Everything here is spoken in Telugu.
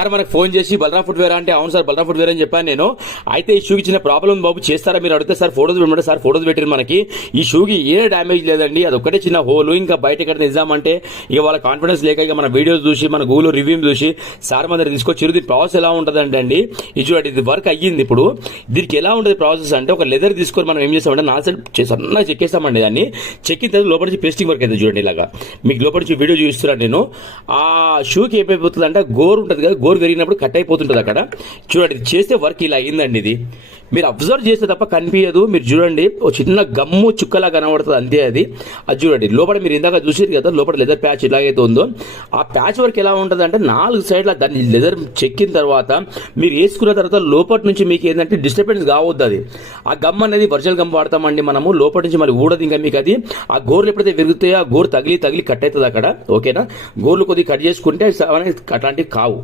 సార్ మనకు ఫోన్ చేసి బలరాం ఫుట్వేర్ అంటే అవును సార్ బలరాం ఫుట్వేర్ అని చెప్పాను నేను. అయితే ఈ షూకి చిన్న ప్రాబ్లం బాబు చేస్తారా మీరు అడిగితే సార్ ఫోటోస్ పెట్టమంటే సార్ ఫోటోస్ పెట్టారు మనకి. ఈ షూకి ఏ డ్యామేజ్ లేదండి, అది ఒక్కటే చిన్న హోల్. ఇంకా బయట ఎక్కడ నిజామంటే ఇక వాళ్ళ కాన్ఫిడెన్స్ లేక ఇక మన వీడియోస్ చూసి మన గూగుల్ రివ్యూ చూసి సార్ మన దగ్గర తీసుకొచ్చారు. దీని ప్రాసెస్ ఎలా ఉంటుందంటే అండి, ఇది చూడండి ఇది వర్క్ అయ్యింది. ఇప్పుడు దీనికి ఎలా ఉంటుంది ప్రాసెస్ అంటే ఒక లెదర్ తీసుకొని మనం ఏం చేస్తామంటే నా సైడ్ సన్నగా చెక్కేస్తామండి. దాన్ని చెక్కిన తర్వాత లోపల నుంచి పేస్టింగ్ వర్క్ అయితే చూడండి ఇలాగా మీకు లోపల నుంచి వీడియో చూపిస్తున్నాను నేను. ఆ షూకి ఏమైపోతుంది అంటే గోరు ఉంటుంది కదా, గోరు పెరిగినప్పుడు కట్ అయిపోతుంటుంది అక్కడ. చూడండి ఇది చేస్తే వర్క్ ఇలా అయిందండి. ఇది మీరు అబ్జర్వ్ చేస్తే తప్ప కనిపించదు. మీరు చూడండి ఒక చిన్న గమ్ము చుక్కలా కనబడుతుంది అంతే. అది చూడండి లోపల మీరు ఇందాక చూసారు కదా, లోపల లెదర్ ప్యాచ్ ఎలాగైతే ఉందో ఆ ప్యాచ్ వర్క్ ఎలా ఉంటుంది అంటే 4 సైడ్ల దాన్ని లెదర్ చెక్కిన తర్వాత మీరు వేసుకున్న తర్వాత లోపల నుంచి మీకు ఏంటంటే డిస్టర్బెన్స్ కావద్దు. అది ఆ గమ్ అనేది ఒరిజినల్ గమ్ వాడతామండి మనము. లోపల నుంచి మరి ఊడదు ఇంకా మీకు. అది ఆ గోర్లు ఎప్పుడైతే విరుగుతాయో ఆ గోరు తగిలి కట్ అవుతుంది అక్కడ. ఓకేనా, గోర్లు కొద్దిగా కట్ చేసుకుంటే అట్లాంటివి కావు.